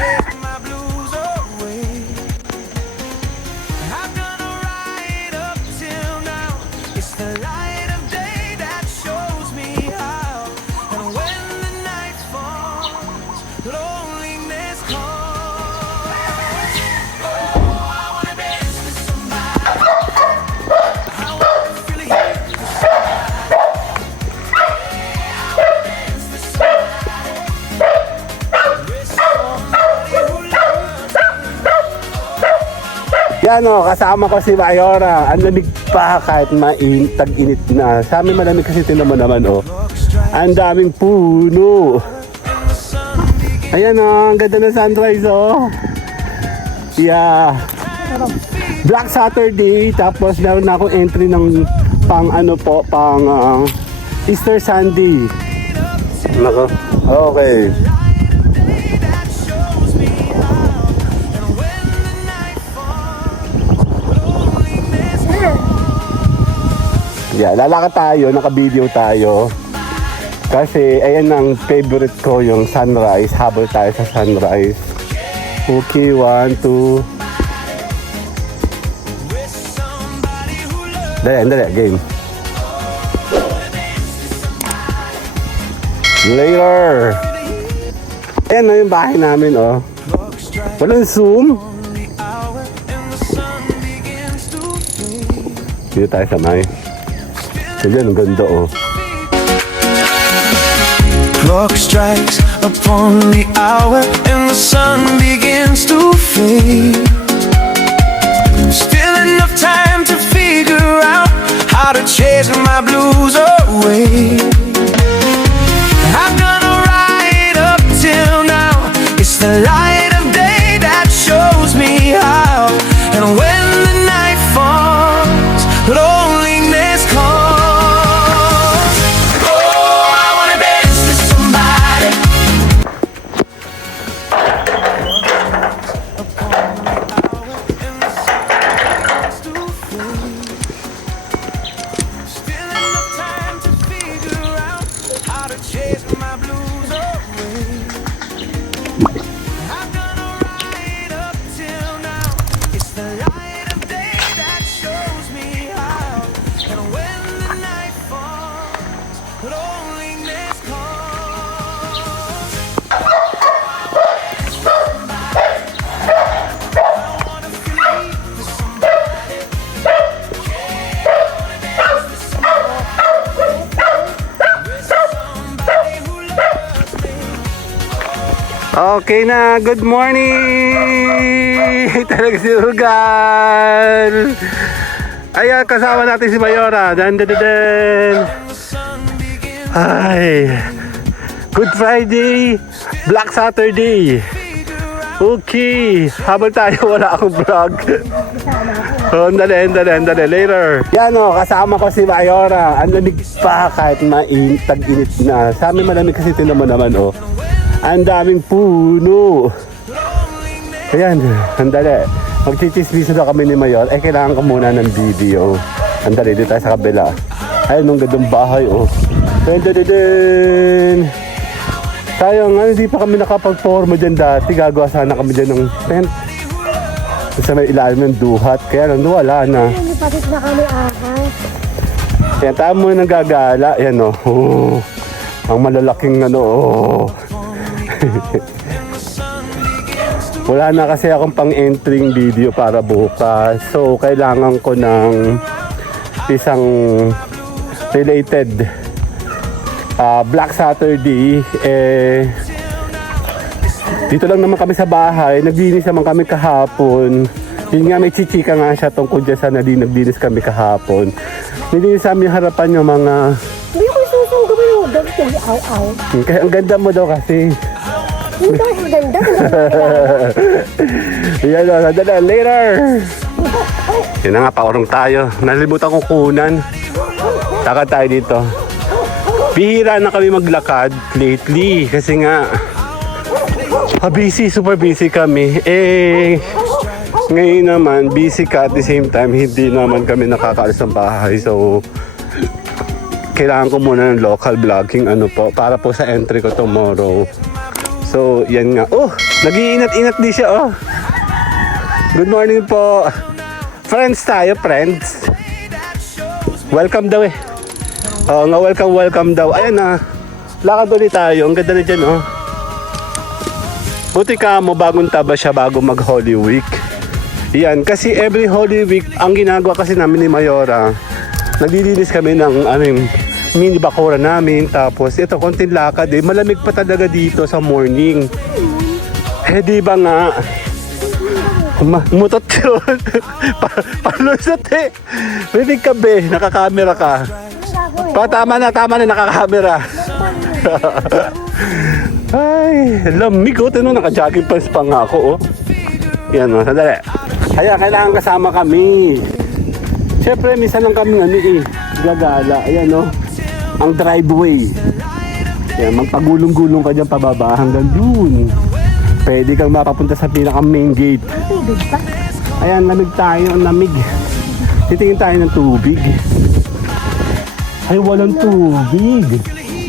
chase my blues away. I've done right up till now. It's the light of day that shows me how. And when the night falls, loneliness calls. Oh, I wanna dance with somebody. I wanna feel it here with somebody. Yeah, I wanna dance with somebody. With somebody who loves me. Yan o, kasama ko si Mayora. Ang lamig pa kahit tag-init na. Sa amin malamig kasi tinan mo naman o. Ang daming puno. Ayan o, ang ganda ng sunrise o. Yeah. Black Saturday. Tapos meron na akong entry ng pang Easter Sunday. Nako. Okay. Yeah, lalakad tayo, naka-video tayo. Kasi ayan ang favorite ko, yung sunrise. Habol tayo sa sunrise. Okay, 1, 2. Dali, game. Later. Ayan na yung bahay namin, oh. Walang zoom. Dito tayo sa may. Ayan, ang ganda, oh. Clock strikes upon the hour and the sun begins to fade. Still enough time to figure out how to chase my blues away. I've done right up till now. It's the light of day that shows me how. And when the night falls, loneliness calls. Okay na, good morning! Talaga si Ugal! Ayan, kasama natin si Mayora. Dan. Ay, Good Friday, Black Saturday. Okay, habang tayo wala akong vlog. Oh, dali, later. Yan o, kasama ko si Mayora. Ang lamig pa kahit tag-init na. Sa amin malamig kasi tinan mo naman o. Ang daming puno. Ayan, andali. Magchichismiso na kami ni Mayor. Kailangan ko muna ng video. Andali, dito tayo sa kabila. Ayun, nung gandang bahay, oh. Sayang nga, hindi pa kami nakapag-forma dyan dati. Gagawa sana kami dyan ng tent. Sa may ilalim ng duhat. Kaya lang, wala na. Patit na kami ahas. Ayan, tayo muna ng gagala. Ayan, oh. Ang malalaking oh. Wala na kasi akong pang-entering video para bukas. So, kailangan ko ng isang related Black Saturday. Dito lang naman kami sa bahay. Naglinis naman kami kahapon. Yun nga, may chichika nga siya tungkol dyan sa naglinis kami kahapon. Nilinis sa aming harapan yung mga... Hindi ko susunggaban yung ganito. Aw. Kaya ang ganda mo daw kasi. Hindi daw maganda. Yan o, nadala. Later! Yun na nga, paurong tayo. Nalimutan kong kunan. Taka tayo dito. Bihira na kami maglakad lately. Kasi nga, busy, super busy kami. Ngayon naman, busy ka at the same time, hindi naman kami nakakaalis ng bahay. So, kailangan ko muna ng local vlogging para po sa entry ko tomorrow. So, yan nga. Oh, nag-iinat-inat di siya, oh. Good morning po. Friends tayo, friends. Welcome daw eh. Oo nga, welcome daw. Ayan na. Lakad ulit tayo. Ang ganda na dyan, oh. Buti ka mo, bagong taba siya bago mag Holy Week. Yan, kasi every Holy Week, ang ginagawa kasi namin ni Mayora, naglilinis kami ng mini bakura namin. Tapos ito, konting lakad eh. Malamig pa talaga dito sa morning. Eh di ba nga? Mutot yun. Palusot eh. Rinig ka be, nakakamera ka. Tama na, nakakamera. Ay, lamig oh. Tino, naka-jogging pants pa nga ako oh. Yan oh, sandali. Kaya kailangan kasama kami. Siyempre, minsan lang kami gagala. Ayan oh, ang driveway. Yan, magpagulong-gulong ka dyan pababa hanggang dun. Pwede kang mapapunta sa pinaka main gate. Ayan, lamig tayo, ang lamig. Titingin tayo ng tubig. Ay, walang tubig.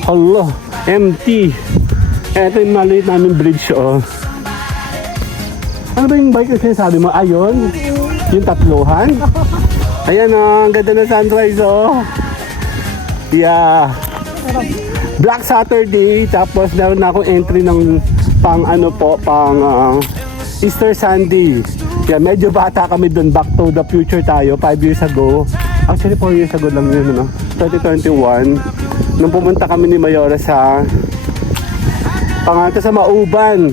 Hala, empty. Ito yung maliit namin bridge, oh. Ano ba yung bike na sinasabi mo? Ayun? Yung tatluhan? Ayan, oh. Ang ganda ng sunrise, oh. Yeah. Black Saturday. Tapos meron na akong entry ng pang Easter Sunday. Yeah, medyo bata kami doon. Back to the future tayo. 5 years ago. Actually, 4 years ago lang yun, no? 2021. Nung pumunta kami ni Mayora sa sa Mauban.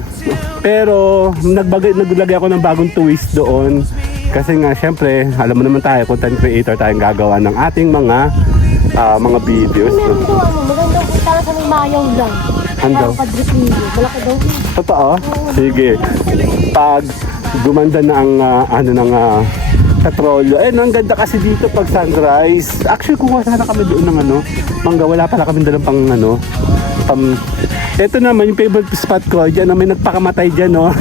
Pero naglagay ako ng bagong twist doon. Kasi nga syempre, alam mo naman tayo, content creator tayong gagawa ng ating mga videos. Meron daw magandang punta sa may mayaw lang. Ano? Padre Pio, malaki daw. Totoo? Sige. Pag gumanda na ang petrolyo. Eh, ang ganda kasi dito pag sunrise. Actually, kuha sana kami doon ng mangga. Wala pala kami dalang ito naman yung favorite spot ko. Diyan may nagpakamatay dyan, no?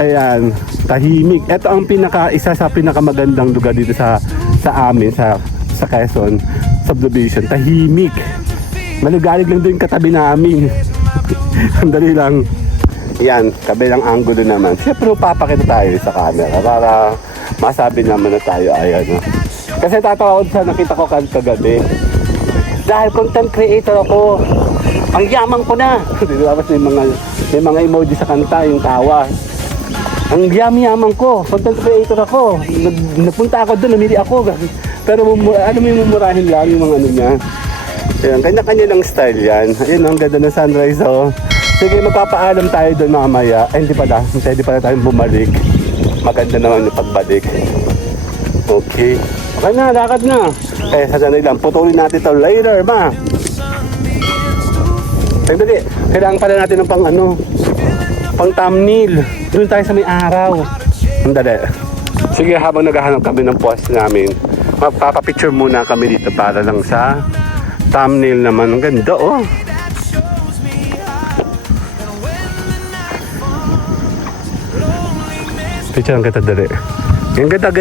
Ayan, tahimik. Ito ang isa sa pinakamagandang lugar dito sa amin, sa Quezon subdivision. Tahimik. Maligalig lang doon yung katabi namin. Sandali lang. Yan, kabilang angulo naman. Siyempre, papakita tayo sa camera para masabi naman na tayo ay Kasi tatawa ko sa nakita ko kagabi. Dahil content creator ako, ang yaman ko na. Diba? May mga emoji sa kanta, yung tawa. Ang yaman ko, content creator ako. Napunta ako doon, namili ako. Pero ano mo yung mumurahin lang yung mga niya. Ayan, kanya-kanya lang style yan. Ayun, ang ganda ng sunrise oh. Sige, magpapaalam tayo doon mamaya. Ay, hindi pala tayong bumalik. Maganda naman yung pagbalik. Okay. Okay na, lakad na. Kaya sasanay lang, putulin natin ito later, ma. Sandali, kailangan pala natin ng pang thumbnail. Doon tayo sa may araw. Sandali. Sige, habang naghahanap kami ng post namin, magpapapicture muna kami dito para lang sa thumbnail naman. Ang ganda, oh. Picture ang kita dali. Ang ganda.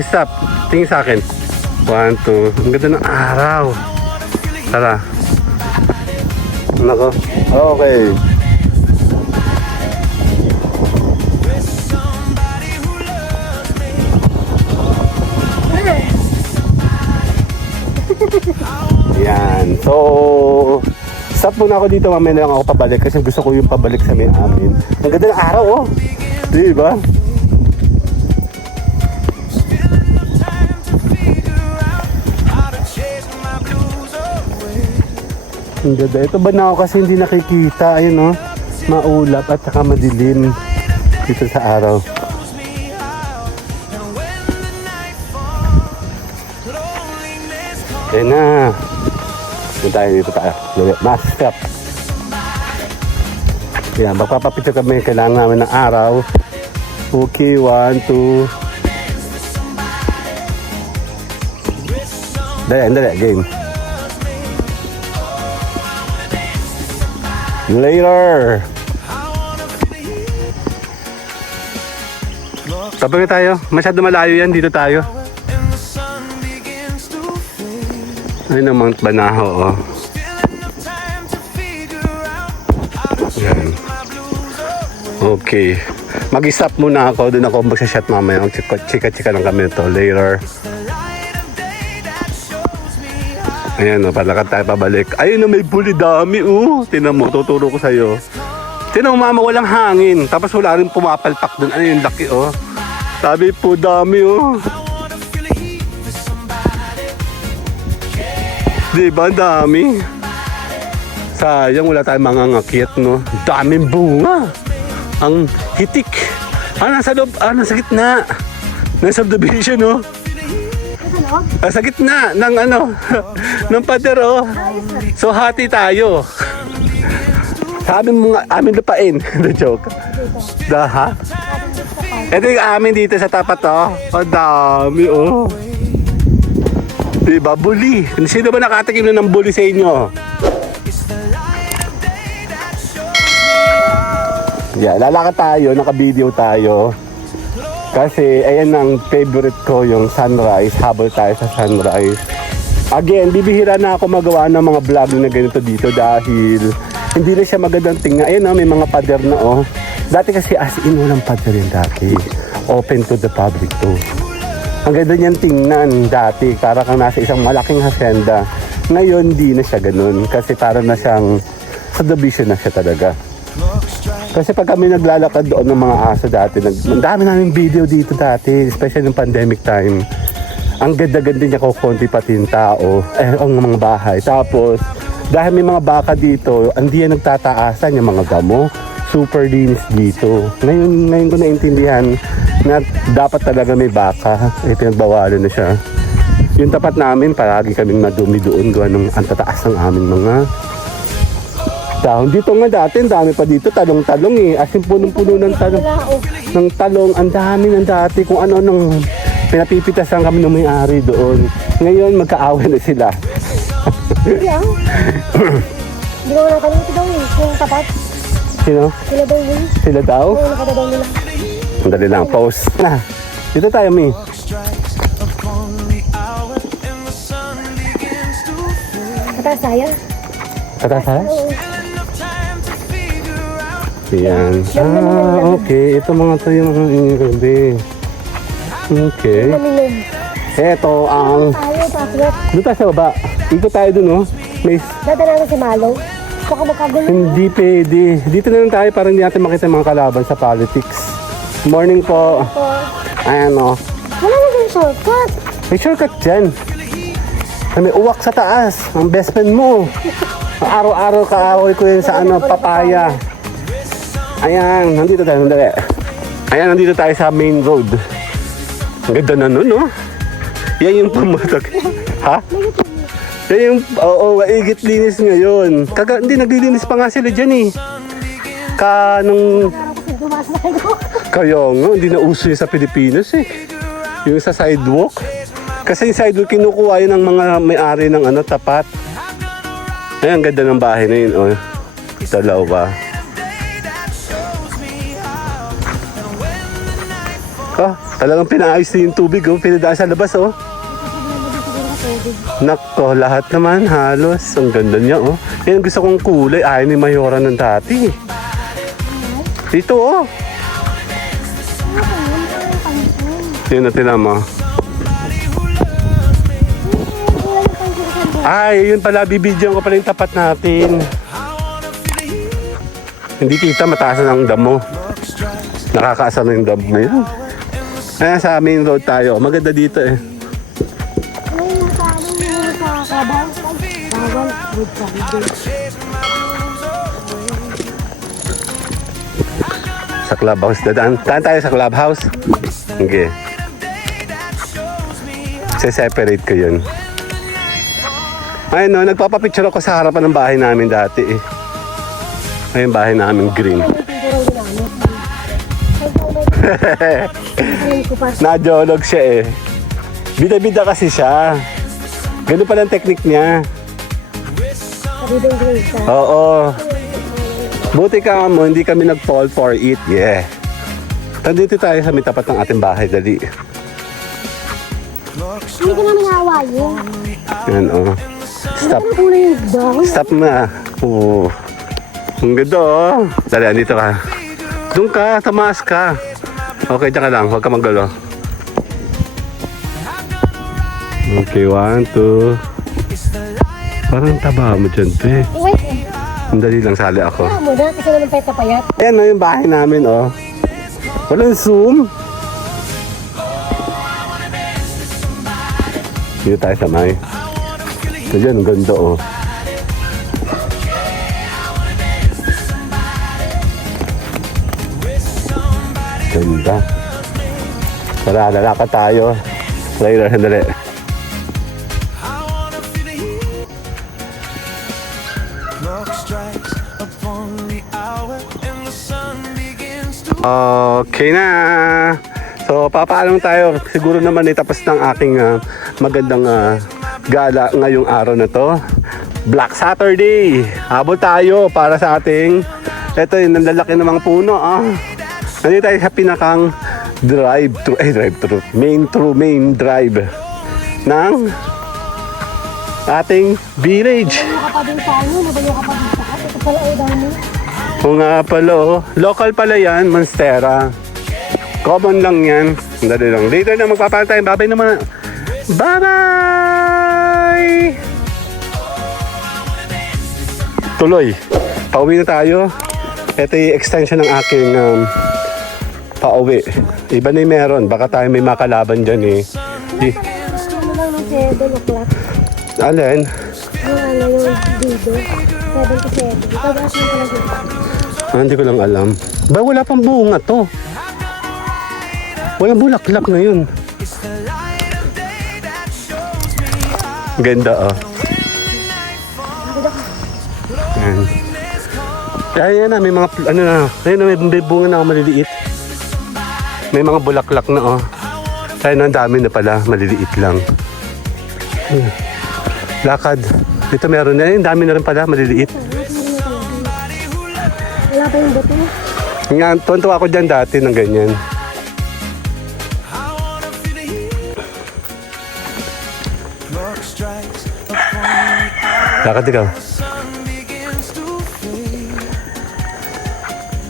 Stop. Tingin sa akin. 1, 2. Ang ganda ng araw. Tara. Nako. Okay. Yan. So, stop muna ako dito. Mamaya na lang ako pabalik kasi gusto ko yung pabalik sa may amin. Ang ganda ng araw, oh. Diba? Ang ganda. Ito ba na ako kasi hindi nakikita. Ayun, oh. Maulap at saka madilim dito sa araw. Ayun na. Dito tayo. Mask step. Yan, magpapapicture kami. Kailangan namin ng araw. Okay, 1, 2. Dali, game. Later. Tapos tayo. Masyado malayo yan. Dito tayo. Ayun ang Mount Banahaw, oh. Okay. Mag-stop muna ako. Doon ako magsashot mamaya. Chika-chika lang kami ito later. Ayan o, palakad tayo pabalik. Ayun o, may buli dami Tinan mo, tuturo ko sa'yo. Tinan mo mama, walang hangin. Tapos wala rin pumapalpak doon. Ano yung laki Sabi po, dami Diba, dami. Sayang, wala tayong mga ngakit, no? Daming bunga. Ang hitik. Nasa loob, nasa gitna. Ng subdivision, no? Sa gitna ng ng pader, So, hati tayo. Sabi mo nga, amin lupain. The joke. Ha? Ito yung amin dito sa tapat, Ang dami, Diba, buli. Sino ba nakatikim na ng buli sa inyo? Yeah, lalakad tayo, naka-video tayo. Kasi, ayan ang favorite ko, yung sunrise. Habol tayo sa sunrise. Again, bibihira na ako magawa ng mga vlog na ganito dito dahil hindi na siya magandang tingnan. Ayan may mga pader na Dati kasi as in walang pader yun dati. Open to the public too. Ang ganda niyan tingnan dati, para kang nasa isang malaking hacienda. Ngayon, di na siya ganun. Kasi para na siyang subdivision na siya talaga. Kasi pag kami naglalakad doon ng mga aso dati, ang dami namin video dito dati, especially ng pandemic time. Ang ganda-ganda niya konti pati yung tao, ang mga bahay. Tapos, dahil may mga baka dito, hindi yan nagtataasan yung mga gamo. Super linis dito. Ngayon ko naintindihan na dapat talaga may baka. Pinagbawalan na siya. Yung tapat namin, palagi kaming madumi doon. Gawa ng ang tataas ng aming mga dahon. Dito nga dati, ang dami pa dito. Talong-talong As in, punong-puno ng talong. Ng talong, ang dami ng dati. Kung ano-anong pinapipitasan kami ng may-ari doon. Ngayon, magkaaway na sila. Hindi Hindi ko wala kanina daw yung tapat. Sino? Sila daw yun. Sila daw? Oo, nakadaw nila. Dali lang, pause. Dito tayo, Mi. Kataas tayo? Kataas tayo? Oo. Yan. Okay. Ito mga to yung mga gabi. Okay. Mamilog. Ito ang... Tayo, pakyat. Doon tayo sa baba. Ikot tayo dun, May... Dadala na si Malo. Baka magkagulo. Hindi pwede. Dito na lang tayo para hindi natin makita yung mga kalaban sa politics. Morning po. Ayan Wala na din shortcut. May shortcut dyan. May uwak sa taas. Ang best friend mo. Araw-araw kaaway ko yun sa papaya. Ayan, nandito tayo. Ayan, nandito tayo sa main road. Ang ganda na nun, Yan yung pumatak. Ha? Yan yung, maigit linis ngayon. Hindi, naglilinis pa nga sila dyan nung... Kaya nga, hindi na uso yun sa Pilipinas Yung sa sidewalk. Kasi yung sidewalk, kinukuha yun ng mga may-ari ng tapat. Ayan, ang ganda ng bahay na yun, Dalawa. Talagang pinaayos na yung tubig, pinadaan sa labas, Nako, lahat naman halos. Ang ganda niya, Yan gusto kong kulay. Ayaw ni Mayora ng dati. Dito, Yan natin naman. Ay, yun pala, bibidyoan ko pala yung tapat natin. Hindi kita mataas na ang damo. Nakakaasa na yung damo na yun. Ayan, sa main road tayo. Maganda dito Sa clubhouse. Daan tayo sa clubhouse. Okay. Se-separate ko yun. Ayun, nagpapapicture ako sa harapan ng bahay namin dati Ayun, bahay namin green. Najolog siya Bida-bida kasi siya. Ganun pala ang technique niya. Oo. Buti ka mo, hindi kami nag-fall for it. Yeah. Nandito tayo sa may tapat ng ating bahay. Dali. Hindi ko namin hawayin. Yan, Stop. Stop na. Oo. Ang ganda, Dali, andito ka. Doon ka, tamaas ka. Okay, dyan ka lang. Huwag ka magalo. Okay, 1, 2. Parang taba mo dyan, te. Wait, Ang dali lang, sali ako. mo na kasi naman peta payat. Ayan o yung bahay namin, oh. Walang Zoom. Dito tayo sa may. So dyan, ang ganda, oh. Ganda. Tara, lalakad tayo. Later, sandali. Clock strikes upon the hour and the sun begins to Okay na. So, papaalam tayo. Siguro naman tapos ng aking magandang gala ngayong araw na to. Black Saturday. Habol tayo para sa ating ito yung lalaki ng mga puno. Nandito tayo sa pinakang main drive ng ating village. Nabayo ka pa din sa ano, nabayo ka pa din sa at. Ito pala ay dami. Kung nga pala, oh. Local pala yan, Monstera. Common lang yan. Dali lang. Later na magpapalit tayo. Bye-bye naman. Bye-bye! Tuloy. Pauwi na tayo. Ito yung extension ng aking pauwi. Iba na yung meron. Baka tayo may makalaban dyan eh. Ano lang ng 7 o'clock. Alin? Yung ano yung dito. 7 to 7. Pag-aas mo pala dito. Hindi ko lang alam. Ba, wala pang bunga to. Walang bulaklak na yun. Ganda, oh. Ayan. Ayan na, may mga, ano na, ayun na, may bunga na maliliit. May mga bulaklak na, oh. Ayun na, ang dami na pala, maliliit lang. Ayan. Lakad. Dito meron na, ang dami na rin pala, maliliit. Wala pa yung buto. Nga, tuwan-tuwa ako dyan dati ng ganyan. clock strikes upon the hour. Lakad ikaw. Sun begins to fade.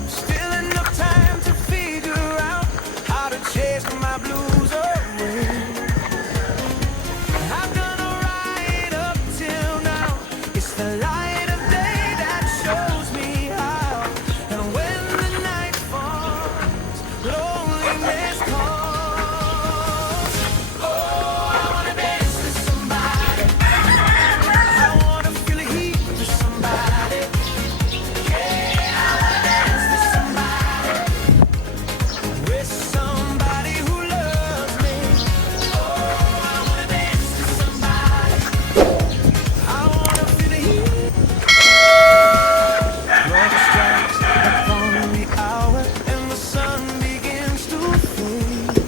Still enough time to figure out how to chase my blues away. I've done alright up till now. It's the light of day that shows me how. And when the night falls, loneliness calls. Oh, I wanna dance with somebody. I wanna feel the heat with somebody. Yeah, I wanna dance with somebody. With somebody who loves me. Oh, I wanna dance with somebody. I wanna feel the heat. Clock strikes upon the hour and the sun begins to fade.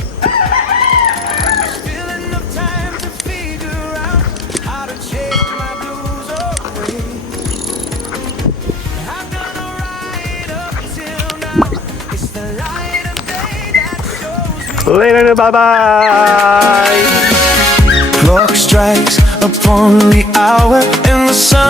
Still enough time to figure out how to chase my blues away. I've done alright up till now. It's the light of day that shows me. Later na, bye-bye! Clock strikes upon the hour and the sun